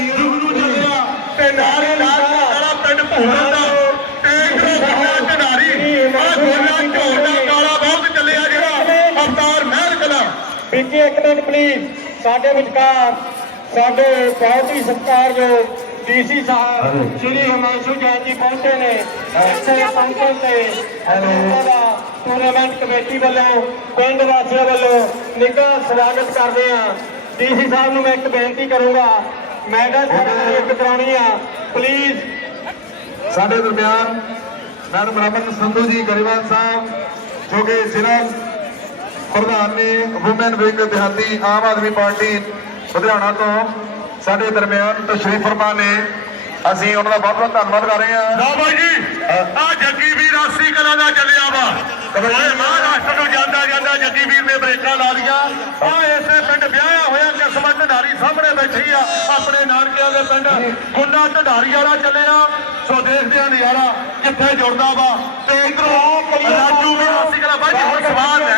ਜੁਗਨੂ ਚੱਲਿਆ। ਤੇ ਨਾਲ ਹੀ ਨਾਲ ਸਾਰਾ ਪਿੰਡ ਭੂਰਨ ਦਾ ਤੇ ਇਧਰੋਂ ਬੰਦਾ ਢਡਾਰੀ ਆ ਗੋਲਾ ਝੋਟਾ ਕਾਲਾ ਬਹੁਤ ਚੱਲਿਆ ਜਿਹੜਾ ਅਵਤਾਰ ਮਹਿਲ ਕਲਾ। ਵਿੱਕੀ ਇੱਕ ਮਿੰਟ ਪਲੀਜ਼ ਸਾਡੇ ਵਿਚਕਾਰ ਸਾਡੇ ਬਹੁਤ ਹੀ ਸਤਿਕਾਰਯੋਗ ਡੀਸੀ ਸਾਹਿਬ ਸ਼੍ਰੀ ਹਿਮਾਂਸ਼ੂ ਜੈਨ ਜੀ ਪਹੁੰਚੇ ਨੇ। ਇੱਥੇ ਪਹੁੰਚਣ ਤੇ ਦਾ ਟੂਰਨਾਮੈਂਟ ਕਮੇਟੀ ਵੱਲੋਂ ਪਿੰਡ ਵਾਸੀਆਂ ਵੱਲੋਂ ਨਿੱਘਾ ਸਵਾਗਤ ਕਰਦੇ ਹਾਂ। ਡੀਸੀ ਸਾਹਿਬ ਨੂੰ ਮੈਂ ਇੱਕ ਬੇਨਤੀ ਕਰੂੰਗਾ ਮੈਡਲ ਇੱਕ ਕਰਾਉਣੀ ਆ ਪਲੀਜ਼ ਸਾਡੇ ਦਰਮਿਆਨ ਮੈਡਮ ਰਮਨ ਸੰਧੂ ਜੀ ਗਰੇਵਾਲ ਸਾਹਿਬ, ਜੋ ਕਿ ਜ਼ਿਲ੍ਹਾ ਪ੍ਰਧਾਨ ਨੇ ਵੂਮਨ ਵਿੰਗ ਦਿਹਾਤੀ ਆਮ ਆਦਮੀ ਪਾਰਟੀ ਲੁਧਿਆਣਾ ਤੋਂ। ਸਾਡੇ ਦਰਮਿਆਨ ਤਸ਼ਰੀਫ ਫਰਮਾ ਨੇ। ਅਸੀਂ ਉਹਨਾਂ ਦਾ ਬਹੁਤ ਬਹੁਤ ਧੰਨਵਾਦ ਕਰ ਰਹੇ ਹਾਂ। ਲਓ ਜੀ। ਆ ਜੱਗੀ ਵੀਰ ਆਸੀ ਕਲਾ ਦਾ ਚੱਲਿਆ ਵਾ। ਓਏ ਮਹਾਰਾਸ਼ਟਰ ਨੂੰ ਜਾਂਦਾ ਜਾਂਦਾ ਜੱਗੀ ਵੀਰ ਨੇ ਬ੍ਰੇਕਾਂ ਲਾ ਲੀਆਂ ਆ ਇਸੇ ਪਿੰਡ ਵਿਆਹਿਆ ਹੋਇਆ ਕਿਸਮਤ ਢਡਾਰੀ ਸਾਹਮਣੇ ਬੈਠੀ ਆ ਆਪਣੇ ਨਾਨਕਿਆਂ ਦੇ ਪਿੰਡ। ਗੁੰਡਾ ਢਡਾਰੀ ਵਾਲਾ ਚੱਲਿਆ। ਸੋ ਦੇਖਦੇ ਆ ਨਜ਼ਾਰਾ ਕਿੱਥੇ ਜੁੜਦਾ ਵਾ। ਤੇ ਇਧਰੋਂ ਰਾਜੂ ਵੀਰ ਆਸੀ ਕਲਾ ਬਾਈ ਜੀ ਹੁਣ ਸਵਾਲ ਹੈ।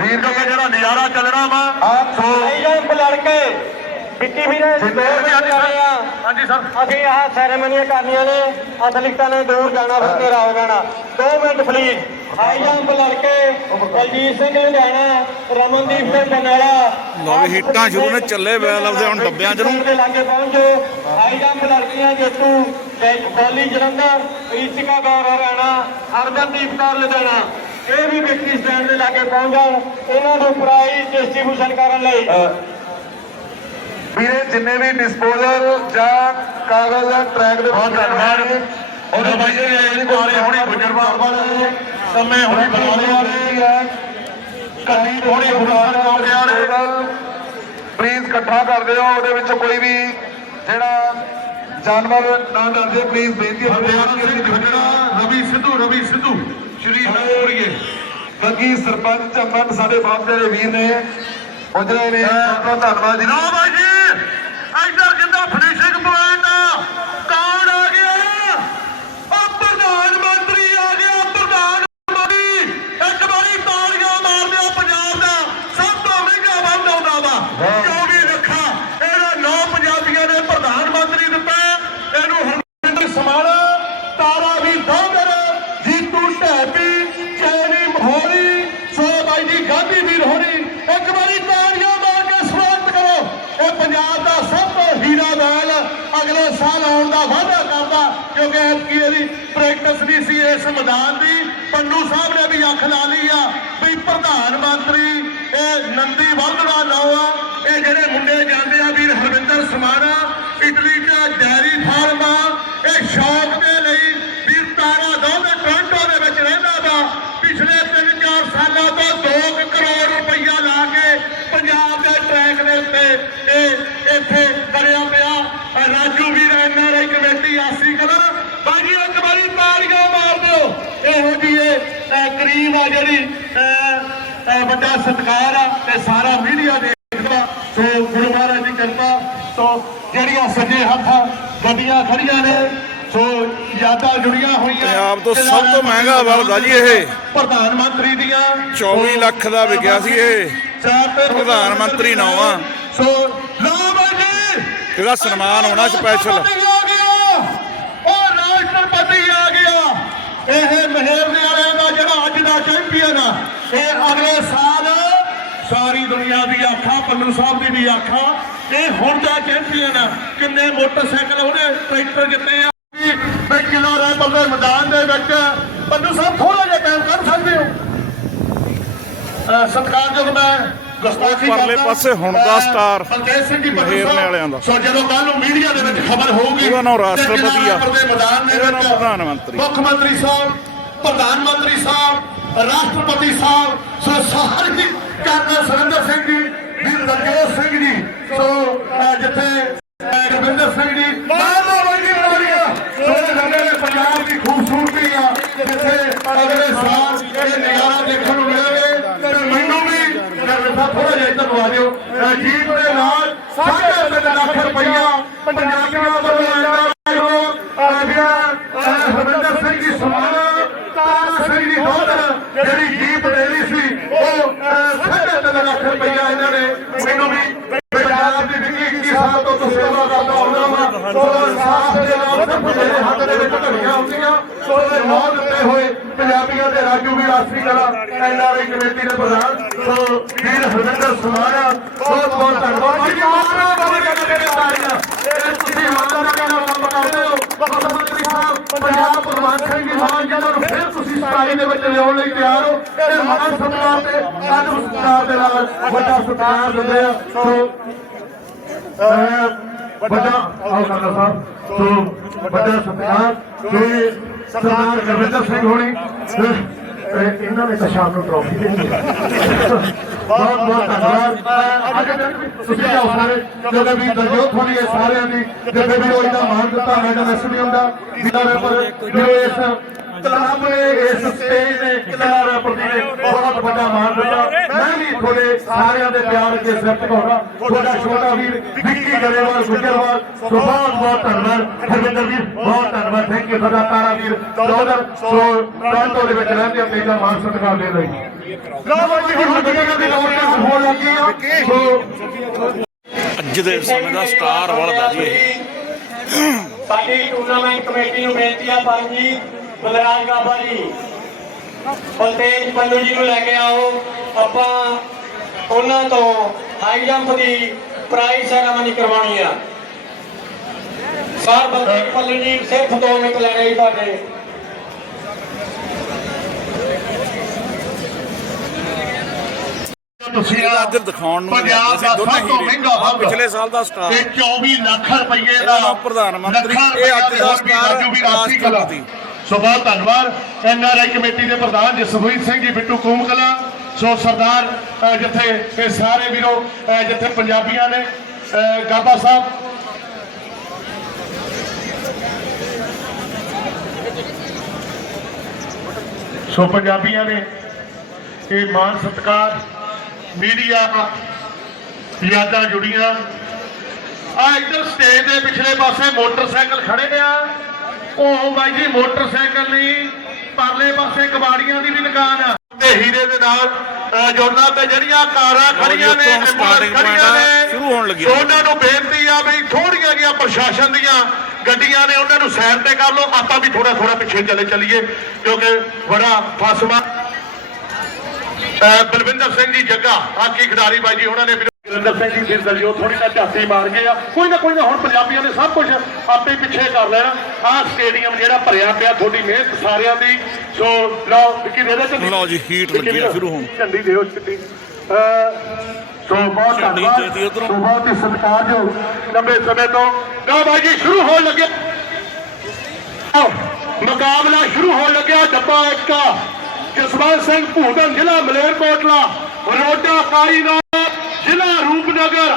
ਵੀਰ ਕਿਉਂਕਿ ਜਿਹੜਾ ਨਜ਼ਾਰਾ ਚੱਲਣਾ ਵਾ ਸੋ ਆਈ ਜੰਪ ਲੜ ਕੇ ਵਿੱਕੀ ਵੀਰੇ ਮਿੰਟ ਜਾ ਰਹੇ ਆ। ਹਾਂਜੀ ਸਰ। ਅਸੀਂ ਆਹ ਸੈਰੇਮਨੀਆਂ ਕਰਨੀਆਂ ਨੇ। ਅਸਲਿਕਤਾ ਨੇ ਦੂਰ ਜਾਣਾ ਫਿਰ ਤੇਰਾ ਹੋ ਜਾਣਾ। 2 ਮਿੰਟ ਪਲੀਜ਼ ਹਾਈ ਜੰਪ ਲੜਕੇ ਬਲਜੀਤ ਸਿੰਘ ਲੁਧਿਆਣਾ ਰਮਨਦੀਪ ਸਿੰਘ ਬਨਾਲਾ। ਲਓ ਵੀ ਹਿੱਟਾਂ ਸ਼ੁਰੂ ਨੇ ਚੱਲੇ ਵੇ ਲਫ਼ਜ਼ੇ ਹੁਣ ਡੱਬਿਆਂ 'ਚ ਨੂੰ। ਲਾਗੇ ਪਹੁੰਚੋ। ਹਾਈ ਜੰਪ ਲੜਕੀਆਂ ਜੇਤੂ ਬੋਲੀ ਜਲੰਧਰ ਈਚਿਕਾ ਗੌਰ ਹਰਿਆਣਾ ਹਰਮਨਦੀਪ ਕੌਰ ਲੁਧਿਆਣਾ। ਇਹ ਵੀ ਵਿਅਕਤੀ ਸਟੈਂਡ ਦੇ ਲਾਗੇ ਪਹੁੰਚ ਜਾਣ। ਇਹਨਾਂ ਨੂੰ ਪ੍ਰਾਈਜ਼ ਡਿਸਟ੍ਰੀਬਿਊਸ਼ਨ ਕਰਨ ਲਈ। ਵੀਰੇ ਜਿੰਨੇ ਵੀ ਡਿਸਪੋਜ਼ਲ ਜਾਂ ਕਾਗਜ਼ ਜਾਂ ਟਰੈਕ ਦੇ ਬਹੁਤ ਧੰਨਵਾਦ। ਉਹਦੇ ਬਾਈ ਇਹ ਵਾਲੇ ਹੁਣੇ ਗੁਜਰਵਾਲ ਵਾਲੇ ਸਮੇਂ ਹੁਣੇ ਬਣਾ ਲਿਆ ਕੰਨੀ ਥੋੜੀ ਬੁਖਾਰ ਕੰਮ ਲਿਆ ਪਲੀਜ਼ ਇਕੱਠਾ ਕਰ ਦਿਓ ਉਹਦੇ ਵਿੱਚ ਕੋਈ ਵੀ ਜਿਹੜਾ ਜਾਨਵਰ ਨਾ ਡਰਦੇ ਪਲੀਜ਼ ਬੇਨਤੀ ਹੈ। ਹਰਿਆਣਾ ਸਿੰਘ ਖੱਟੜਾ ਰਵੀ ਸਿੱਧੂ ਰਵੀ ਸਿੱਧੂ ਸ਼੍ਰੀ ਹਰੋਰੀਏ ਬਾਕੀ ਸਰਪੰਚ ਅਮਨ ਸਾਡੇ ਬਾਪ ਦੇ ਵੀਰ ਨੇ ਪੁੱਜਦੇ ਨੇ ਧੰਨਵਾਦ ਜੀ। ਇੱਧਰ ਜਿੰਦਾ ਫਿਨਿਸ਼ਿੰਗ ਪੁਆਇੰਟ ਕੌਣ ਆ ਗਿਆ। ਉਹ ਪ੍ਰਧਾਨ ਮੰਤਰੀ ਆ ਗਿਆ। ਪ੍ਰਧਾਨ ਮੰਤਰੀ ਇੱਕ ਵਾਰੀ ਤਾਲੀਆਂ ਮਾਰ ਦਿਓ ਪੰਜਾਬ ਦਾ ਸਭ ਤੋਂ ਮਹਿੰਗਾ ਬੰਦ ਆਉਂਦਾ ਵਾ। 24 ਲੱਖਾਂ ਇਹਦਾ ਨੌ ਪੰਜਾਬੀਆਂ ਨੇ ਪ੍ਰਧਾਨ ਮੰਤਰੀ ਦਿੱਤਾ। ਇਹਨੂੰ ਹਰਮਿੰਦਰ ਸਮਾਣਾ ਤਾਰਾ ਵੀ ਦੋਦਰ ਜੀਤੂ ਢੈਪੀ ਚੈਨੀ ਮਹੋਰੀ ਸੋ ਬਾਈ ਜੀ ਗਾਂਧੀ ਵੀਰ ਹੋਣੀ। ਇੱਕ ਵਾਰੀ ਤਾੜੀਆਂ ਮਾਰ ਕੇ ਸਵਾਗਤ ਕਰੋ। ਇਹ ਪੰਜਾਬ ਦਾ ਸਭ ਤੋਂ ਹੀਰਾ ਬੈਲ ਅਗਲੇ ਸਾਲ ਆਉਣ ਦਾ ਵਾਅਦਾ ਕਰਦਾ, ਕਿਉਂਕਿ ਐਤਕੀ ਇਹਦੀ ਪ੍ਰੈਕਟਿਸ ਵੀ ਸੀ ਇਸ ਮੈਦਾਨ ਦੀ। ਪੰਨੂ ਸਾਹਿਬ ਨੇ ਵੀ ਅੱਖ ਲਾ ਲਈ ਆ ਵੀ ਪ੍ਰਧਾਨ ਮੰਤਰੀ, ਇਹ ਨੰਦੀ ਵੱਧ ਦਾ ਨਾਮ ਆ। ਇਹ ਜਿਹੜੇ ਮੁੰਡੇ ਜਾਂਦੇ ਆ ਵੀਰ ਹਰਵਿੰਦਰ ਸਮਾਣਾ, ਇਟਲੀ ਚ ਡੈਰੀ ਫਾਰਮ ਆ, ਇਹ ਸ਼ੌਕ ਦੇ ਲਈ ਵੀਰ ਤਾਰਾ ਦੋਵੇਂ ਟੋਰਾਂਟੋ ਦੇ ਵਿੱਚ ਰਹਿੰਦਾ ਵਾ ਪਿਛਲੇ 3-4 ਸਾਲਾਂ ਤੋਂ 2 ਕਰੋੜ ਰੁਪਈਆ ਲਾ ਕੇ ਪੰਜਾਬ ਦੇ ਟਰੈਕ ਦੇ ਉੱਤੇ ਇਹ ਇੱਥੇ ਕਰਿਆ ਪਿਆ। ਰਾਜੂ ਵੀਰ ਐਨਆਰਆਈ ਕਮੇਟੀ ਆਸੀ ਕਲਰ। ਬਾਜੀ ਇੱਕ ਵਾਰੀ ਤਾੜੀਆਂ ਮਾਰ ਦਿਓ। ਇਹੋ ਜੀ ਇਹ ਕਰੀਮ ਆ ਜਿਹੜੀ ਵੱਡਾ ਸਤਿਕਾਰ ਆ ਤੇ ਸਾਰਾ ਮੀਡੀਆ ਦੇਖਦਾ। ਸੋ ਗੁਰੂ ਮਹਾਰਾਜ ਦੀ ਕਿਰਪਾ ਸੋ ਜਿਹੜੀਆਂ ਸੱਜੇ ਹੱਥ ਗੱਡੀਆਂ ਖੜੀਆਂ ਨੇ ਸੋ ਯਾਦਾਂ ਜੁੜੀਆਂ ਹੋਈਆਂ ਪੰਜਾਬ ਤੋਂ ਸਭ ਤੋਂ ਮਹਿੰਗਾ ਬਲਦ ਆ ਜੀ ਇਹ। ਪ੍ਰਧਾਨ ਮੰਤਰੀ ਦੀਆਂ। 24 ਲੱਖ ਦਾ ਵਿਕਿਆ ਸੀ ਇਹ। ਪ੍ਰਧਾਨ ਮੰਤਰੀ ਨੌਵਾਂ। ਸੋ ਬਾਈ ਜੀ ਇਹਦਾ ਸਨਮਾਨ ਹੋਣਾ ਸਪੈਸ਼ਲ ਉਹ ਰਾਸ਼ਟਰਪਤੀ ਆ ਗਿਆ। ਇਹ ਮਹਿਰਨੇ ਵਾਲਿਆਂ ਦਾ ਜਿਹੜਾ ਅੱਜ ਦਾ ਚੈਂਪੀਅਨ ਆ ਇਹ ਅਗਲੇ ਸਾਲ ਸਾਰੀ ਦੁਨੀਆ ਦੀ ਆਖਾਂ ਪੰਨੂ ਸਾਹਿਬ ਦੀ ਵੀ ਆਖਾਂ ਇਹ ਹੁਣ ਦਾ ਚੈਂਪੀਅਨ ਆ। ਕਿੰਨੇ ਮੋਟਰਸਾਈਕਲ ਉਹਨੇ ਟਰੈਕਟਰ ਜਿੱਤੇ ਆ। ਵੀ ਕਿਲੋ ਰੈਪਰ ਦੇ ਮੈਦਾਨ ਦੇ ਵਿੱਚ। ਪੰਨੂ ਸਾਹਿਬ ਥੋੜਾ ਜਿਹਾ ਟਾਈਮ ਅਹ ਸਤਿਕਾਰਯੋਗ ਮੈਂ ਗੁਸਤਾਖੀ ਪਰਲੇ। ਪਾਸੇ ਹੁਣ ਦਾ ਸਟਾਰ ਮਹੇਰਨੇ। ਵਾਲਿਆਂ ਦਾ। ਸੋ ਜਦੋਂ ਕੱਲ ਨੂੰ ਮੀਡੀਆ ਦੇ ਵਿੱਚ ਖਬਰ ਹੋਊਗੀ ਉਹਦਾ ਨਾਂ ਤੇ ਰਾਸ਼ਟਰਪਤੀ ਆ। ਦੇ ਦੇ ਇਹਦਾ ਨਾਂ ਵਿੱਚ ਪ੍ਰਧਾਨ ਮੰਤਰੀ। ਮੁੱਖ ਮੰਤਰੀ ਸਾਹਿਬ ਪ੍ਰਧਾਨ ਮੰਤਰੀ ਸਾਹਿਬ ਰਾਸ਼ਟਰਪਤੀ ਸਾਹਿਬ ਸੋ ਸਾਰੇ ਕਰਨਲ ਸੁਰਿੰਦਰ ਸਿੰਘ ਜੀ ਵੀਰ ਰਣਜੋਤ ਸਿੰਘ ਜੀ ਸੋ ਜਿੱਥੇ ਅਹ ਰਵਿੰਦਰ ਸਿੰਘ ਜੀ ਦੇ ਪੰਜਾਬ ਦੀ ਖੂਬਸੂਰਤੀ ਆ ਜਿੱਥੇ ਅਗਲੇ ਸਾਲ ਇਹ ਨਜ਼ਾਰਾ ਦੇਖਣ ਨੂੰ ਵੀ ਕਰਨਾ ਥੋੜਾ ਜਿਹਾ ਇੱਧਰ ਨੂੰ ਆ ਜਾਓ ਅਹ ਦੇ ਨਾਲ ਸਾਢੇ ਤਿੰਨ ਲੱਖ ਰੁਪਈਆ ਪੰਜਾਬੀਆਂ ਵੱਲੋਂ ਆਇਆ ਆਗਿਆ ਹਰਵਿੰਦਰ ਸਿੰਘ ਜੀ ਸਮਾਣਾ ਤਾਰਾ ਸਿੰਘ ਦੀ ਦੋਦਰ ਜਿਹੜੀ ਜੀਪ ਦੇਣੀ ਸੀ ਉਹ ਅਹ, ਸਾਢੇ ਤਿੰਨ ਲੱਖ ਰੁਪਈਆ ਇਹਨਾਂ ਨੇ। ਮੈਨੂੰ ਵੀ ਪੰਜਾਬ ਦੀ ਵਿੱਕੀ 21 ਸਾਲ ਤੋਂ ਸੇਵਾ ਕਰਦਾ ਹੁੰਦਾ ਵਾ ਸੋ ਇਨਸਾਫ ਦੇ ਨਾਲ ਸਭ ਮੇਰੇ ਹੱਥ ਦੇ ਵਿੱਚ ਘੜੀਆਂ ਹੁੰਦੀਆਂ ਸੋ ਇਹ ਮੌਤ ਦਿੱਤੇ ਹੋਏ ਪੰਜਾਬੀਆਂ ਦੇ ਰਾਜੂ ਵੀ ਆਸਰੀ ਕਲਾ ਐਨਆਰਆਈ ਕਮੇਟੀ ਦੇ ਪ੍ਰਧਾਨ ਸੋ ਵੀਰ ਹਰਵਿੰਦਰ ਸਮਾਣਾ ਬਹੁਤ ਬਹੁਤ ਧੰਨਵਾਦ ਜੀ ਮਾਰਾ ਬਾਬਾ ਜੀ ਦੇ ਤਾੜੀਆਂ ਇਹ ਤੁਸੀਂ ਇਮਾਨਦਾਰੀ ਨਾਲ ਕੰਮ ਕਰਦੇ ਹੋ ਮੁੱਖ ਮੰਤਰੀ ਸਾਹਿਬ ਪੰਜਾਬ ਪ੍ਰਧਾਨ ਸਿੰਘ ਜੀ ਮਾਨ ਜੀ ਨੂੰ ਫਿਰ ਦੇ ਵਿੱਚ ਲਿਆਉਣ ਲਈ ਤਿਆਰ ਹੋ ਇਹ ਮਾਨ ਸਤਿਕਾਰ ਤੇ ਆਦਮ ਸਤਿਕਾਰ ਦੇ ਨਾਲ ਵੱਡਾ ਸਤਿਕਾਰ ਦਿੰਦੇ ਆ। ਸੋ ਵੱਡਾ ਆਓ ਸਾਹਿਬ। ਸੋ, ਵੱਡਾ ਸਤਿਕਾਰ। ਤੇ ਸਰਦਾਰ ਗੁਰਵਿੰਦਰ ਸਿੰਘ ਹੋਣੀ ਇਹਨਾਂ ਨੇ ਤਾਂ ਸ਼ਾਮ ਨੂੰ ਟਰੋਫੀ ਦੇਣੀ ਬਹੁਤ ਬਹੁਤ ਧੰਨਵਾਦ। ਅੱਜ ਤੁਸੀਂ ਜਾਓ ਸਾਰੇ, ਜਦੋਂ ਵੀ ਦਰਜੋਤ ਹੋਣੀ ਹੈ ਸਾਰਿਆਂ ਦੀ ਜਦੋਂ ਵੀ ਉਹ ਇਹਦਾ ਮਾਨ ਦਿੱਤਾ ਮੈਡਮ ਐਸਡੀਐਮ ਦਾ ਜਿਹਨਾਂ ਪਰ ਜੋ ਇਸ ਕਲੱਬ ਨੇ ਇਸ ਸਟੇਜ ਨੇ ਕਲਾਰ ਪ੍ਰਤੀ ਬਹੁਤ ਵੱਡਾ ਮਾਨ ਦਿੱਤਾ। ਮੈਂ ਵੀ ਤੁਹਾਡੇ ਸਾਰਿਆਂ ਦੇ ਪਿਆਰ ਅੱਗੇ ਸਿਰ ਝੁਕਾਉਣਾ ਤੁਹਾਡਾ ਛੋਟਾ ਵੀਰ ਵਿੱਕੀ ਗਰੇਵਾਲ ਗੁੱਜਰਵਾਲ ਬਹੁਤ ਬਹੁਤ ਧੰਨਵਾਦ। ਹਰਵਿੰਦਰ ਵੀਰ ਬਹੁਤ ਧੰਨਵਾਦ। ਥੈਂਕ ਯੂ ਤੁਹਾਡਾ ਤਾਰਾ ਵੀਰ। ਚੌਧਰ ਸੋ ਟੋਰਾਂਟੋ ਦੇ ਵਿੱਚ ਰਹਿੰਦੇ ਹੋ ਤੇ ਇਹਦਾ ਮਾਨ ਸਤਿਕਾਰ ਦੇ ਲਈ ਲਓ ਜੀ ਹੁਣ ਜਗ੍ਹਾ ਦੀ ਲੋੜ ਹੋਣ ਲੱਗੀ ਆ। ਸੋ ਅੱਜ ਦੇ ਸਮੇਂ ਦਾ ਸਟਾਰ ਵਲਦਾ ਜੀ ਇਹ। ਸਾਡੀ ਟੂਰਨਾਮੈਂਟ ਕਮੇਟੀ ਨੂੰ ਬੇਨਤੀ ਆ ਭਾਈ ਜੀ ਬਲਰਾਜ ਬਾਬਾ ਜੀ ਬਲਤੇਜ ਪੰਨੂ ਜੀ ਨੂੰ ਲੈ ਕੇ ਆਓ। ਆਪਾਂ ਉਹਨਾਂ ਤੋਂ ਹਾਈ ਜੰਪ ਦੀ ਪ੍ਰਾਈਜ਼ ਸੈਰਾਮਨੀ ਕਰਵਾਉਣੀ ਆ। ਸਰ ਬਲਤੇਜ ਪੰਨੂ ਜੀ ਸਿਰਫ 2 ਮਿੰਟ ਲੈਣੇ ਜੀ ਤੁਹਾਡੇ ਤੁਸੀਂ ਅੱਜ ਦਿਖਾਉਣ ਨੂੰ ਪੰਜਾਬ ਦਾ ਸਭ ਤੋਂ ਮਹਿੰਗਾ ਫੰਡ ਪਿਛਲੇ ਸਾਲ ਦਾ ਸਟਾਰ ਤੇ 24 ਲੱਖ ਰੁਪਏ ਦਾ ਪ੍ਰਧਾਨ ਮੰਤਰੀ, ਇਹ ਅੱਜ ਦਾ ਸਟਾਰ ਰਾਸ਼ਟਰਪਤੀ। ਸੋ ਬਹੁਤ ਧੰਨਵਾਦ। ਐਨ ਆਰ ਆਈ ਕਮੇਟੀ ਦੇ ਪ੍ਰਧਾਨ ਜਸਵੀਰ ਸਿੰਘ ਜੀ, ਬਿੱਟੂ ਕੂਮਕਲਾ। ਸੋ ਸਰਦਾਰ ਜਿੱਥੇ ਇਹ ਸਾਰੇ ਵੀਰੋ ਜਿੱਥੇ ਪੰਜਾਬੀਆਂ ਨੇ ਗਾਬਾ ਸਾਹਿਬ। ਸੋ ਪੰਜਾਬੀਆਂ ਨੇ ਇਹ ਮਾਨ ਸਤਿਕਾਰ, ਮੀਡੀਆ ਯਾਦਾਂ ਜੁੜੀਆਂ। ਆ ਇੱਧਰ ਸਟੇਜ ਦੇ ਪਿਛਲੇ ਪਾਸੇ ਮੋਟਰਸਾਈਕਲ ਖੜੇ ਆ। ਉਹ ਬਾਈ ਜੀ ਮੋਟਰਸਾਈਕਲ ਨਹੀਂ ਪਰਲੇ ਪਾਸੇ ਕਬਾੜੀਆਂ ਦੀ ਵੀ ਦੁਕਾਨ ਆ। ਤੇ ਹੀਰੇ ਦੇ ਨਾਲ ਜੋੜਨਾ ਤੇ ਜਿਹੜੀਆਂ ਕਾਰਾਂ ਖੜੀਆਂ ਨੇ ਖੜੀਆਂ ਨੇ। ਸ਼ੁਰੂ ਹੋਣ ਲੱਗੀਆਂ। ਉਹਨਾਂ ਨੂੰ ਬੇਨਤੀ ਆ ਵੀ ਥੋੜੀਆਂ ਜਿਹੀਆਂ ਪ੍ਰਸ਼ਾਸਨ ਦੀਆਂ ਗੱਡੀਆਂ ਨੇ ਉਹਨਾਂ ਨੂੰ ਸਾਈਡ ਤੇ ਕਰ ਲਓ। ਆਪਾਂ ਵੀ ਥੋੜਾ ਥੋੜਾ ਪਿੱਛੇ ਚਲੇ ਚੱਲੀਏ ਕਿਉਂਕਿ ਬੜਾ ਫਸਵਾ ਬਲਵਿੰਦਰ ਸਿੰਘ ਜੀ ਜੱਗਾ ਹਾਕੀ ਖਿਡਾਰੀ ਬਾਈ ਜੀ ਉਹਨਾਂ ਨੇ ਬਲਵਿੰਦਰ ਸਿੰਘ ਜੀ ਫਿਰ ਦਲਿਓ ਥੋੜੀ ਨਾ ਝਾਤੀ ਮਾਰ ਗਏ ਆ। ਕੋਈ ਨਾ ਕੋਈ ਨਾ ਹੁਣ ਪੰਜਾਬੀਆਂ ਨੇ ਸਭ ਕੁਝ ਆਪੇ ਪਿੱਛੇ ਕਰ ਲੈਣਾ। ਆਹ ਸਟੇਡੀਅਮ ਜਿਹੜਾ ਭਰਿਆ ਪਿਆ ਤੁਹਾਡੀ ਮਿਹਨਤ ਸਾਰਿਆਂ ਦੀ। ਸੋ ਲਓ ਦੇ ਦੇ ਝੰਡੀ ਲਓ ਜੀ, ਵਿੱਕੀ ਲੱਗੀ ਸ਼ੁਰੂ ਹੋਣ। ਝੰਡੀ ਦਿਓ ਅਹ ਸੋ ਬਹੁਤ ਧੰਨਵਾਦ। ਸੋ ਬਹੁਤ ਹੀ ਸਤਿਕਾਰਯੋਗ ਲੰਬੇ ਸਮੇਂ ਤੋਂ। ਲਓ ਬਾਈ ਜੀ ਸ਼ੁਰੂ ਹੋਣ ਲੱਗੇ। ਆਓ, ਮੁਕਾਬਲਾ ਸ਼ੁਰੂ ਹੋਣ ਲੱਗਿਆ ਡੱਬਾ ਇੱਕ ਜਸਵੰਤ ਸਿੰਘ ਭੂਦਨ ਜ਼ਿਲ੍ਹਾ ਮਲੇਰਕੋਟਲਾ ਰੋਡਾ ਕਾਈਨਾਥ ਜ਼ਿਲ੍ਹਾ ਰੂਪਨਗਰ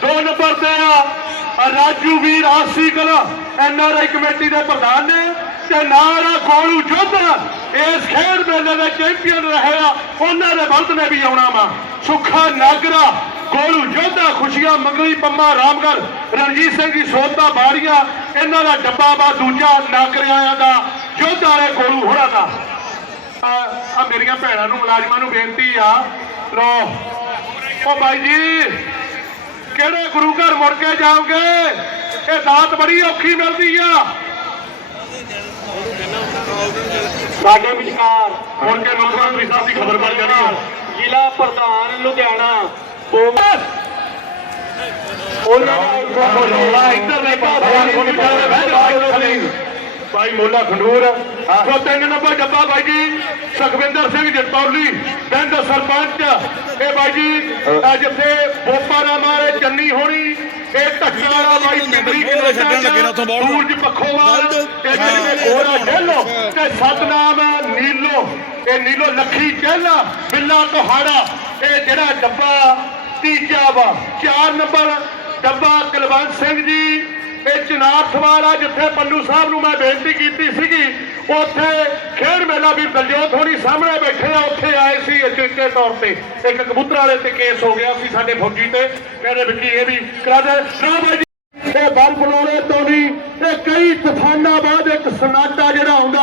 ਦੋ ਨੰਬਰ ਤੇ ਆ ਰਾਜੂ ਵੀਰ ਆਸੀ ਕਲਾ ਐਨਆਰਆਈ ਕਮੇਟੀ ਦੇ ਪ੍ਰਧਾਨ ਨੇ, ਤੇ ਨਾਲ ਆ ਗੋਲੂ ਜੋਧਾ ਇਸ ਖੇਡ ਮੇਲੇ ਦੇ ਚੈਂਪੀਅਨ ਰਹੇ ਉਹਨਾਂ ਦੇ ਬਲਦ ਨੇ ਵੀ ਆਉਣਾ ਵਾ। ਸੁੱਖਾ ਨਾਗਰਾ, ਗੋਲੂ ਜੋਧਾ, ਖੁਸ਼ੀਆਂ ਮੰਗਲੀ ਪੰਮਾ ਰਾਮਗੜ, ਰਣਜੀਤ ਸਿੰਘ ਜੀ ਸੋਤਾ ਬਾੜੀਆਂ, ਇਹਨਾਂ ਦਾ ਡੱਬਾ ਵਾ ਦੂਜਾ ਨਾਗਰਿਆਂ ਦਾ, ਜੋਧਾ ਵਾਲੇ ਗੋਲੂ ਹੋਰਾਂ ਦਾ। ਆ ਮੇਰੀਆਂ ਭੈਣਾਂ ਨੂੰ ਮੁਲਾਜ਼ਮਾਂ ਨੂੰ ਬੇਨਤੀ ਆ ਲੋ ਉਹ ਬਾਈ ਜੀ ਕਿਹੜੇ ਗੁਰੂ ਘਰ ਮੁੜ ਕੇ ਜਾਓਗੇ? ਇਹ ਦਾਤ ਬੜੀ ਔਖੀ ਮਿਲਦੀ ਆ। ਸਾਡੇ ਵਿਚਕਾਰ ਮੁੜ ਕੇ ਮੰਤਰੀ ਸਾਹਿਬ ਦੀ ਖਬਰ ਬਣ ਜਾਣੀ। ਜ਼ਿਲ੍ਹਾ ਪ੍ਰਧਾਨ ਲੁਧਿਆਣਾ ਉਹ- ਉਹਨਾਂ ਦਾ ਇੱਧਰ ਦੇ ਪਾਸੇ ਭਾਈ ਮੋਲਾ ਖੰਡੂਰ। ਸੋ ਤਿੰਨ ਨੰਬਰ ਡੱਬਾ ਬਾਈ ਜੀ ਸੁਖਵਿੰਦਰ ਸਿੰਘ ਜਟੌਲੀ ਪਿੰਡ ਸਰਪੰਚ। ਇਹ ਬਾਈ ਜੀ ਜਿੱਥੇ ਬੋਪਾ ਨਾ ਮਾਰੇ ਚੰਨੀ ਹੋਣੀ। ਇਹ ਢੱਕੀ ਵਾਲਾ ਬਾਈ ਪਿੰਡਰੀ ਉਹ ਛੱਡਣ ਲੱਗੇ ਨੇ ਉੱਥੋਂ ਬਾਹਰ। ਸੂਰਜ ਪੱਖੋਵਾਲ ਇਹ ਜਿਹੜੇ ਹੋਰਾ ਢੇਲੋ ਤੇ ਸਤਨਾਮ ਨੀਲੋ। ਇਹ ਨੀਲੋ ਲੱਖੀ ਚਹਿਲਾ ਬਿੱਲਾ ਤੁਹਾੜਾ ਇਹ ਜਿਹੜਾ ਡੱਬਾ ਤੀਜਾ ਵਾ। ਚਾਰ ਨੰਬਰ ਡੱਬਾ ਕੁਲਵੰਤ ਸਿੰਘ ਜੀ। ਇਹ ਚਨਾਬ ਸਵਾਲ ਆ ਜਿੱਥੇ ਪੰਨੂ ਸਾਹਿਬ ਨੂੰ ਮੈਂ ਬੇਨਤੀ ਕੀਤੀ ਸੀਗੀ, ਉੱਥੇ ਖੇਡ ਮੇਲਾ ਵੀ ਦਲਜੋਤ ਹੋਣੀ ਸਾਹਮਣੇ ਬੈਠੇ ਆ, ਉੱਥੇ ਆਏ ਸੀ ਅਚੇਤੇ ਤੌਰ ਤੇ। ਇੱਕ ਕਬੂਤਰ ਵਾਲੇ ਤੇ ਕੇਸ ਹੋ ਗਿਆ ਸੀ ਸਾਡੇ ਫੌਜੀ ਤੇ। ਕਹਿੰਦੇ ਵਿੱਕੀ ਇਹ ਵੀ ਕਰਾ ਦੇ। ਨਾ ਜੀ। ਇਹ ਬਲ ਬਲੋੜੇ ਤੋਂ ਨਹੀਂ ਇਹ ਕਈ ਤੂਫਾਨਾਂ ਬਾਅਦ ਇੱਕ ਸਨਾਟਾ ਜਿਹੜਾ ਆਉਂਦਾ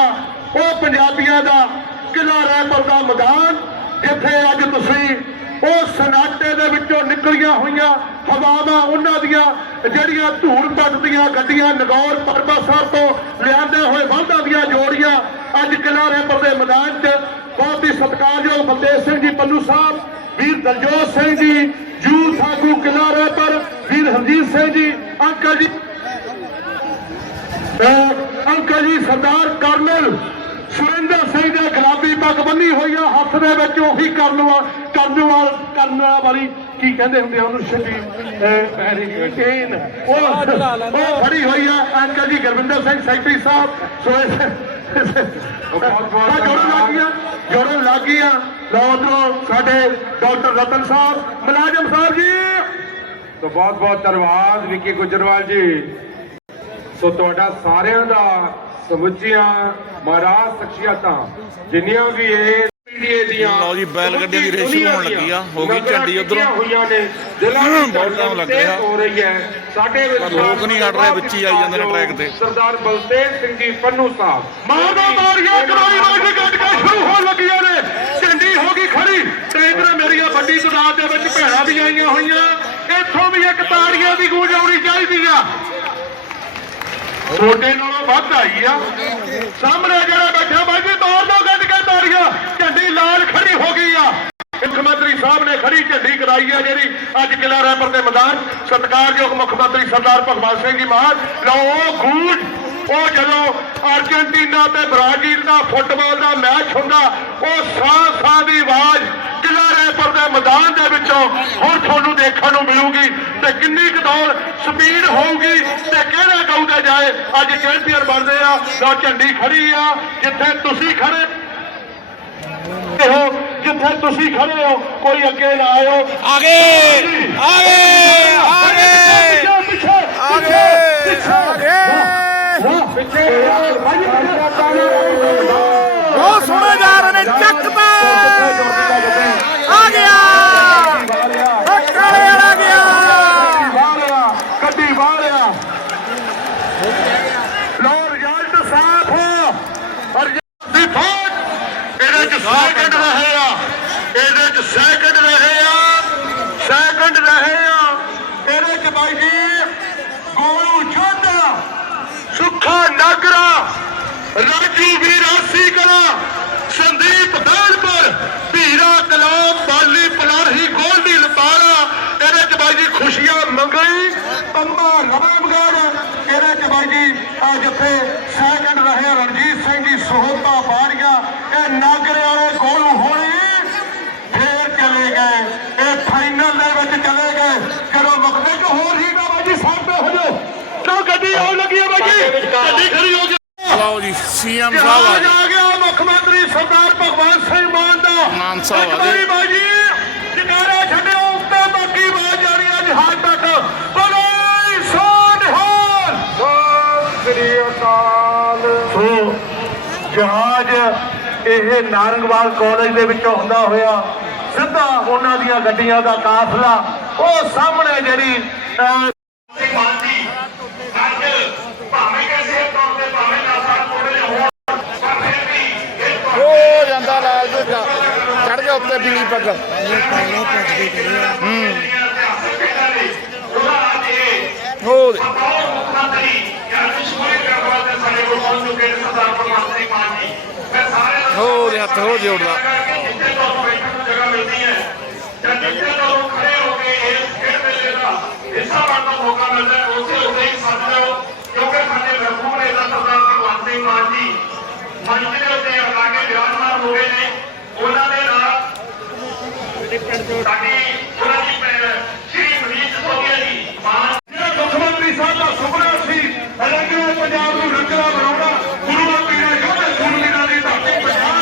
ਉਹ ਪੰਜਾਬੀਆਂ ਦਾ ਕਿਲਾ ਰਾਏਪੁਰ ਦਾ ਮੈਦਾਨ, ਜਿੱਥੇ ਅੱਜ ਤੁਸੀਂ ਉਹ ਸਨਾਟੇ ਦੇ ਵਿੱਚੋਂ ਨਿਕਲੀਆਂ ਹੋਈਆਂ ਹਵਾਵਾਂ ਉਹਨਾਂ ਦੀਆਂ, ਜਿਹੜੀਆਂ ਧੂੜ ਪੱਟਦੀਆਂ ਗੱਡੀਆਂ ਨਗੌਰ ਪਰਬਤਸਰ ਤੋਂ ਲਿਆਂਦੇ ਹੋਏ ਵਾਹਨਾਂ ਦੀਆਂ ਜੋੜੀਆਂ ਅੱਜ ਕਿਲਾ ਰੈਪਰ ਦੇ ਮੈਦਾਨ 'ਚ ਬਹੁਤ ਹੀ ਸਤਿਕਾਰਯੋਗ ਬਲਦੇਵ ਸਿੰਘ ਜੀ, ਪੰਨੂ ਸਾਹਿਬ, ਵੀਰ ਦਲਜੋਤ ਸਿੰਘ ਜੀ, ਜੂ ਸਾਗੂ ਕਿਲਾ ਰੈਪਰ ਵੀਰ ਹਰਜੀਤ ਸਿੰਘ ਜੀ, ਅੰਕਲ ਜੀ ਅੰਕਲ ਜੀ ਸਰਦਾਰ ਕਰਨਲ ਸੁਰਿੰਦਰ ਸਿੰਘ ਦੇ ਗੁਲਾਬੀ ਪੱਗ ਬੰਨੀ ਹੋਈ ਆ, ਹੱਥ ਦੇ ਵਿੱਚ ਉਹੀ ਕਰਨਵਾ ਕਰਨਵਾਲ ਕਰਨ ਵਾਲੀ ਕੀ ਕਹਿੰਦੇ ਹੁੰਦੇ ਆ ਉਹਨੂੰ ਸ਼ਕੀ ਚੇਨ ਉਹ ਉਹ ਫੜੀ ਹੋਈ ਆ ਅੰਕਲ ਜੀ ਗੁਰਵਿੰਦਰ ਸਿੰਘ ਸੈਕਟਰੀ ਸਾਹਿਬ ਸੋ ਬਹੁਤ ਬਹੁਤ ਜੋੜਨ ਲੱਗੀਆਂ ਜੋੜਨ ਲੱਗੀਆਂ ਲਓ ਉੱਧਰੋਂ ਸਾਡੇ ਡਾਕਟਰ ਰਤਨ ਸਾਹਿਬ ਮੁਲਾਜ਼ਮ ਸਾਹਿਬ ਜੀ। ਸੋ ਬਹੁਤ ਬਹੁਤ ਧੰਨਵਾਦ ਵਿੱਕੀ ਗੁਜਰਵਾਲ ਜੀ। ਸੋ ਤੁਹਾਡਾ ਸਾਰਿਆਂ ਦਾ ਸਮੁੱਚੀਆਂ ਮਹਾਰਾਜ ਸ਼ਖਸੀਅਤਾਂ ਜਿੰਨੀਆਂ ਵੀ ਇਹ ਇੰਡੀਆ ਦੀਆਂ ਲਓ ਜੀ, ਬੈਲ ਗੱਡੀਆਂ ਦੀ ਰੇਸ ਹੋਣ ਲੱਗੀ ਆ। ਹੋ ਗਈ ਝੰਡੀ ਉੱਧਰੋਂ। ਬਹੁਤ ਲੱਗ ਰਿਹਾ। ਹੋ ਰਹੀ ਹੈ। ਸਾਡੇ ਲੋਕ ਨਹੀਂ ਹਟ ਰਹੇ, ਵਿੱਚ ਹੀ ਆਈ ਜਾਂਦੇ ਨੇ ਟਰੈਕ ਤੇ। ਸਰਦਾਰ ਬਲਤੇਜ ਸਿੰਘ ਜੀ ਪੰਨੂ ਸਾਹਿਬ। ਮਾਰਦਾ ਮਾਰੀਆਂ ਕਰੋਈ ਵਾਲੀ ਗੱਡੀਆਂ ਸ਼ੁਰੂ ਹੋਣ ਲੱਗੀਆਂ ਨੇ। ਝੰਡੀ ਹੋ ਗਈ ਖੜੀ। ਟਰੈਕਟਰ ਮੇਰੀਆਂ ਵੱਡੀ ਤਾਦਾਦ ਦੇ ਵਿੱਚ ਭੈਣਾਂ ਵੀ ਆਈਆਂ ਹੋਈਆਂ। ਇੱਥੋਂ ਵੀ ਇੱਕ ਤਾੜੀਆਂ ਦੀ ਗੂੰਜ ਆਉਣੀ ਚਾਹੀਦੀ ਆ। ਛੋਟੇ ਨਾਲੋਂ ਵੱਧ ਆਈ ਆ। ਸਾਹਮਣੇ ਜਿਹੜਾ ਬੈਠਾ ਬਾਈ ਜੀ ਤੋੜ ਦੋ ਗੱਡ ਕੇ ਝੰਡੀ ਲਾਲ ਖੜੀ ਹੋ ਗਈ ਆ। ਮੁੱਖ ਮੰਤਰੀ ਸਾਹਿਬ ਨੇ ਖੜੀ ਝੰਡੀ ਕਰਾਈ ਆ ਜਿਹੜੀ ਅੱਜ ਕਿਲਾ ਰੈਪਰ ਦੇ ਮੈਦਾਨ। ਸਤਿਕਾਰਯੋਗ ਮੁੱਖ ਮੰਤਰੀ ਸਰਦਾਰ ਭਗਵੰਤ ਸਿੰਘ ਜੀ ਮਹਾਰਾਜ, ਲਓ ਉਹ ਉਹ ਜਦੋਂ ਅਰਜਨਟੀਨਾ ਤੇ ਬ੍ਰਾਜ਼ੀਲ ਦਾ ਫੁੱਟਬਾਲ ਦਾ ਮੈਚ ਹੁੰਦਾ, ਉਹ ਸਾਹ ਸਾਹ ਦੀ ਆਵਾਜ਼ ਕਿਲਾ ਰੈਪਰ ਦੇ ਮੈਦਾਨ ਦੇ ਵਿੱਚੋਂ ਹੁਣ ਤੁਹਾਨੂੰ ਦੇਖਣ ਨੂੰ ਮਿਲੂਗੀ ਤੇ ਕਿੰਨੀ ਕੁ ਦੌੜ ਸਪੀਡ ਹੋਊਗੀ ਤੇ ਕਿਹੜਾ ਗਾਉਂਦਾ ਜਾਏ, ਅੱਜ ਚੈਂਪੀਅਨ ਬਣਦੇ ਆ, ਲਓ ਝੰਡੀ ਖੜੀ ਆ, ਜਿੱਥੇ ਤੁਸੀਂ ਖੜੇ ਹੋ, ਜਿੱਥੇ ਤੁਸੀਂ ਖੜੇ ਹੋ, ਕੋਈ ਅੱਗੇ ਨਾ ਆਇਓ। ਆਗੇ ਆਗੇ ਆਗੇ ਪਿੱਛੇ ਪਿੱਛੇ ਆਗੇ। ਪਿੱਛੇ ਬਹੁਤ ਸੋਹਣੇ ਜਾ ਰਹੇ ਨੇ, ਚੱਕ ਆ ਗਿਆ ਕਾਲੇ ਆ ਗਿਆ ਵਾਲਿਆ ਕੱਢੀ ਵਾਲਿਆ ਲੋ ਰਿਜ਼ਲਟ ਸਾਫ਼ ਹੋ ਔਰ ਦੀ ਫੋਟ ਇਹਦੇ ਚ ਸੈਕਿੰਡ ਰਹੇ ਆ ਇਹਦੇ ਚ ਸੈਕਿੰਡ ਰਹੇ ਆ ਸੈਕਿੰਡ ਰਹੇ ਆ ਇਹਦੇ ਚ ਬਾਈ ਜੀ ਗੋਲੂ ਚੋਦਾ ਸੁੱਖਾ ਨਾਗਰਾ ਰਾਜੂ ਵੀਰਾਸੀ ਕਰਾ ਸੰਦੀਪ ਦਾਨਪੁਰ ਧੀਰਾ ਕਲਾਮ ਬਾਲੀ ਪਲਾਰਹੀ ਗੋਲਡੀ ਲਪਾਰਾ ਇਹਦੇ ਚ ਬਾਈ ਜੀ ਮੰਗਈ ਅੰਮਾ ਰਵਾਮਗੜ ਇਹਦੇ ਚ ਬਾਈ ਜੀ ਆ ਜਿੱਥੇ ਸੈਕੰਡ ਰਹੇ ਰਣਜੀਤ ਸਿੰਘ ਜੀ ਸੋਹਤਾ ਬਾੜੀਆਂ ਇਹ ਨਾਗਰੇ ਵਾਲੇ ਗੋਲੂ ਹੋਣੀ ਫੇਰ ਚਲੇ ਗਏ। ਇਹ ਫਾਈਨਲ ਦੇ ਵਿੱਚ ਚਲੇ ਗਏ। ਜਦੋਂ ਮੁਕਦੇ ਚ ਹੋਰ ਹੀ ਨਾ ਬਾਈ ਜੀ ਸਾਹਮਣੇ ਹੋ ਜਾਓ। ਤਾਂ ਗੱਡੀ ਆਉਣ ਲੱਗੀ ਹੈ ਬਾਈ ਜੀ। ਗੱਡੀ ਖੜੀ ਹੋ ਗਈ। ਲਓ ਜੀ ਸੀਐਮ ਸਾਹਿਬ ਆ ਗਿਆ ਮੁੱਖ ਮੰਤਰੀ ਸਰਦਾਰ ਭਗਵੰਤ ਸਿੰਘ ਮਾਨ ਦਾ। ਮਾਨ ਸਾਹਿਬ ਆ। ਵਾਰੀ ਬਾਜੀ ਬਾਜ ਆ ਰਹੀ ਹੈ ਜਹਾਜ਼ ਤੱਕ ਬਲੋਈ ਸੋਨਹਾਲ ਸਤਿ ਸ੍ਰੀ ਅਕਾਲ ਸੋ ਜਹਾਜ਼ ਇਹ ਨਾਰੰਗਵਾਲ ਕਾਲਜ ਦੇ ਵਿੱਚੋਂ ਹੁੰਦਾ ਹੋਇਆ ਸਿੱਧਾ ਉਹਨਾਂ ਦੀਆਂ ਗੱਡੀਆਂ ਦਾ ਕਾਫਲਾ ਉਹ ਸਾਹਮਣੇ ਜਿਹੜੀ ਜਾਂਦਾ ਲਾਲ ਤੇ ਚੜ ਗਿਆ ਉੱਤੇ ਪੀਲੀ ਪੱਗ। ਹੂੰ। ਹੋ ਦੇ ਹੋ ਦੇ ਹੱਥ ਹੋ ਜੋੜਦਾ ਮੰਚ ਦੇ ਉੱਤੇ ਆ ਕੇ ਵਿਰਾਜਮਾਨ ਹੋ ਨੇ ਉਹਨਾਂ ਦੇ ਨਾਲ ਸਾਡੀ ਉਹਨਾਂ ਦੀ ਭੈਣ ਸ਼੍ਰੀ ਮਨੀਸ਼ ਸੋਗਿਆ ਜੀ ਮਾਨ ਜਿਹੜਾ ਮੁੱਖ ਮੰਤਰੀ ਸਾਹਿਬ ਦਾ ਸੁਪਨਾ ਸੀ ਰੰਗਲਾ ਪੰਜਾਬ ਨੂੰ ਰੰਗਲਾ ਬਣਾਉਣਾ ਗੁਰੂ ਪੀਰਾਂ ਸ਼ੋਭੇ ਸੂਰਮੀਆਂ ਦੀ ਧਰਤੀ ਪੰਜਾਬ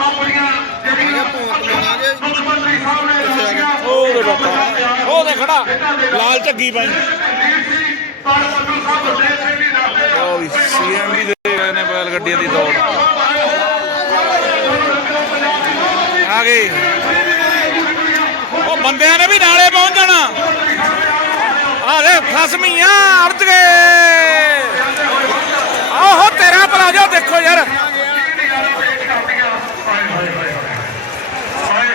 ਆਪਣੀਆਂ ਜਿਹੜੀਆਂ ਮੁੱਖ ਮੰਤਰੀ ਸਾਹਿਬ ਨੇ ਰੱਖੀਆਂ ਉਹ ਦੇ ਬਾਪਾ ਉਹ ਦੇ ਖੜਾ। ਲਾਲ ਝੱਗੀ ਬਾਈ। ਸਿੰਘ ਦੀ ਰਹੇ ਨੇ ਬੈਲ ਗੱਡੀਆਂ ਦੀ ਦੌੜ। ਆ ਗਏ। ਉਹ ਬੰਦਿਆਂ ਨੇ ਵੀ ਨਾਲੇ ਪਹੁੰਚ ਜਾਣਾ। ਆ ਦੇ ਖਸਮੀਆਂ ਅਰਜ ਗਏ। ਆਹੋ ਤੇਰਾ ਭਲਾ ਜਾ ਦੇਖੋ ਯਾਰ ਹਾਏ ਹਾਏ ਹਾਏ ਹਾਏ ਹਾਏ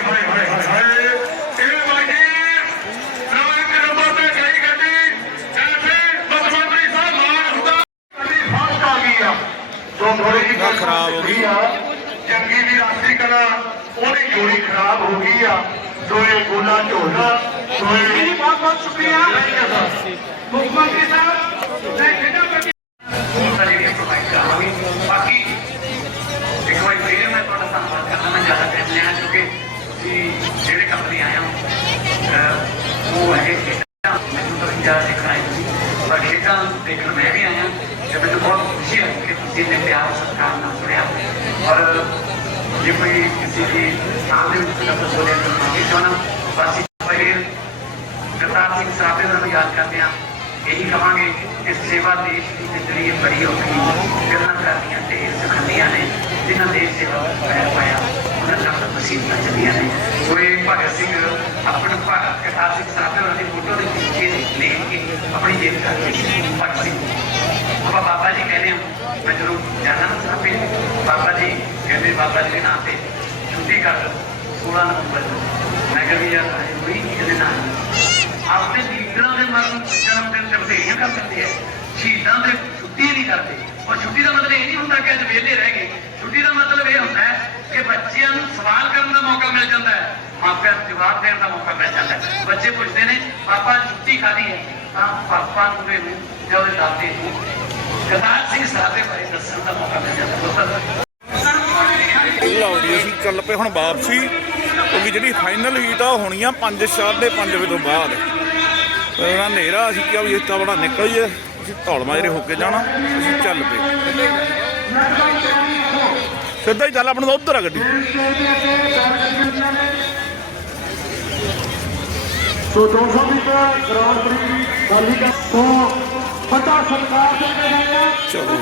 ਦਾ ਝੋਲਾ ਸੋਏ ਜੀ ਬਹੁਤ ਬਹੁਤ ਸ਼ੁਕਰੀਆ ਮੁੱਖ ਮੰਤਰੀ ਸਾਹਿਬ ਮੈਂ ਖੇਡਾਂ ਪ੍ਰਤੀ ਸਹੂਲਤਾਂ ਜਿਹੜੀਆਂ ਪ੍ਰੋਵਾਈਡ ਕਰਾਂਗੇ ਬਾਕੀ ਇੱਕ ਵਾਰ ਫਿਰ ਮੈਂ ਤੁਹਾਡਾ ਧੰਨਵਾਦ ਕਰਦਾ ਮੈਂ ਜ਼ਿਆਦਾ ਟਾਈਮ ਲਿਆ ਕਿਉਂਕਿ ਤੁਸੀਂ ਜਿਹੜੇ ਕੰਮ ਲਈ ਆਏ ਹੋ ਅਹ, ਉਹ ਹੈਗੇ ਖੇਡਾਂ ਮੈਨੂੰ ਤਾਂ ਜ਼ਿਆਦਾ ਦੇਖਣਾ ਹੈ ਤੁਸੀਂ ਪਰ ਖੇਡਾਂ ਦੇਖਣ ਮੈਂ ਵੀ ਆਇਆ ਤੇ ਮੈਨੂੰ ਬਹੁਤ ਖੁਸ਼ੀ ਹੈ ਕਿ ਤੁਸੀਂ ਇੰਨੇ ਪਿਆਰ ਸਤਿਕਾਰ ਨਾਲ ਸੁਣਿਆ ਔਰ ਜੇ ਕੋਈ ਕਿਸੇ ਦੀ ਨਾਮ ਦੇ ਵਿੱਚ ਲਫ਼ਜ਼ ਬੋਲਿਆ ਤਾਂ ਮੈਂ ਵੀ ਚਾਹਣਾ ਬਸ ਇੱਕ ਵਾਰੀ ਕਰਤਾਰ ਸਿੰਘ ਸਰਾਭੇ ਨੂੰ ਵੀ ਯਾਦ ਕਰਦੇ ਹਾਂ ਇਹੀ ਕਹਾਂਗੇ ਕਿ ਸੇਵਾ ਦੇਸ਼ ਦੀ ਬੜੀ ਔਖੀ ਗੱਲਾਂ ਕਰਦੀਆਂ ਤੇ ਸਿਖਾਉਂਦੀਆਂ ਨੇ, ਜਿਨ੍ਹਾਂ ਦੇਸ਼ ਸੇਵਾ ਪੈਰ ਪਾਇਆ। ਉਹਨਾਂ ਦਾ ਮੁਸੀਬਤਾਂ ਚੱਲੀਆਂ ਨੇ। ਕੋਈ ਭਗਤ ਸਿੰਘ, ਆਪਣਾ ਭਗਤ ਕਰਤਾਰ ਸਿੰਘ ਸਰਾਭੇ ਉਹਨਾਂ ਦੀ ਫੋਟੋ ਦੇ ਪਿੱਛੇ ਲੈ ਕੇ ਆਪਣੀ ਜੇਬ ਕਰਦੇ ਭਗਤ ਸਿੰਘ ਆਪਾਂ ਬਾਬਾ ਜੀ ਕਹਿੰਦੇ ਮੈਂ ਜਦੋਂ ਜਾਣਾ ਨਾ ਸਰਾਭੇ ਬਾਬਾ ਜੀ ਕਹਿੰਦੇ, ਬਾਬਾ ਜੀ ਦੇ ਨਾਂ ਤੇ ਛੁੱਟੀ ਕਰ ਦਿਓ 16 ਨਵੰਬਰ ਨੂੰ। ਮੈਂ ਕਿਹਾ ਯਾਰ ਭਾਈ ਇਹਦੇ ਨਾਲ ਆਪਣੇ ਲੀਡਰਾਂ ਦੇ ਮਰਨ, ਜਨਮ ਦਿਨ ਤੇ ਵਧੇਰੀਆਂ ਕਰ ਸਕਦੇ ਆ। ਸ਼ਹੀਦਾਂ ਦੇ ਛੁੱਟੀ ਨਹੀਂ ਕਰਦੇ। ਔਰ ਛੁੱਟੀ ਦਾ ਮਤਲਬ ਇਹ ਨਹੀਂ ਹੁੰਦਾ ਕਿ ਅੱਜ ਵਿਹਲੇ ਰਹਿ ਗਏ। ਛੁੱਟੀ ਦਾ ਮਤਲਬ ਇਹ ਹੁੰਦਾ ਹੈ ਕਿ ਬੱਚਿਆਂ ਨੂੰ ਸਵਾਲ ਕਰਨ ਦਾ ਮੌਕਾ ਮਿਲ ਜਾਂਦਾ ਹੈ। ਮਾਪਿਆਂ ਨੂੰ ਜਵਾਬ ਦੇਣ ਦਾ ਮੌਕਾ ਮਿਲ ਜਾਂਦਾ ਹੈ। ਬੱਚੇ ਪੁੱਛਦੇ ਨੇ, ਪਾਪਾ, ਛੁੱਟੀ ਖਾਦੀ ਹੈ? ਤਾਂ ਪਾਪਾ ਨੂੰ ਦੇ ਜਾਂ ਉਹਦੇ ਦਾਦੇ ਨੂੰ ਕਰਤਾਰ ਸਿੰਘ ਸਾਹਿਬ ਦੇ ਬਾਰੇ ਦੱਸਣ ਦਾ ਮੌਕਾ ਮਿਲ ਜਾਂਦਾ ਲਓ ਜੀ, ਅਸੀਂ ਚੱਲ ਪਏ ਹੁਣ ਵਾਪਸੀ। ਕਿਉਂਕਿ ਜਿਹੜੀ ਫਾਈਨਲ ਹੀਟ ਆ, ਉਹ ਹੋਣੀ ਆ 5 5:30 ਵਜੇ ਤੋਂ ਬਾਅਦ। ਉਹਨਾਂ ਹਨੇਰਾ, ਅਸੀਂ ਕਿਹਾ ਵੀ ਇੱਥੇ ਬੜਾ ਨਿਕਲ ਜੇ ਅਸੀਂ ਧੌਲਮਾ ਜਿਹੜੇ ਹੋ ਕੇ ਜਾਣਾ ਅਸੀਂ ਚੱਲ ਪਏ। ਸਿੱਧਾ ਹੀ ਚੱਲ ਆਪਣਾ ਤਾਂ ਉੱਧਰ ਆ ਗੱਡੀ। ਸੋ 200 ਮੀਟਰ ਗ੍ਰਾਂਡ ਪ੍ਰੀ ਖਾਲੀ ਦਾ ਤੋਂ ਵੱਡਾ ਸਤਿਕਾਰ ਦੇ ਚਲੋ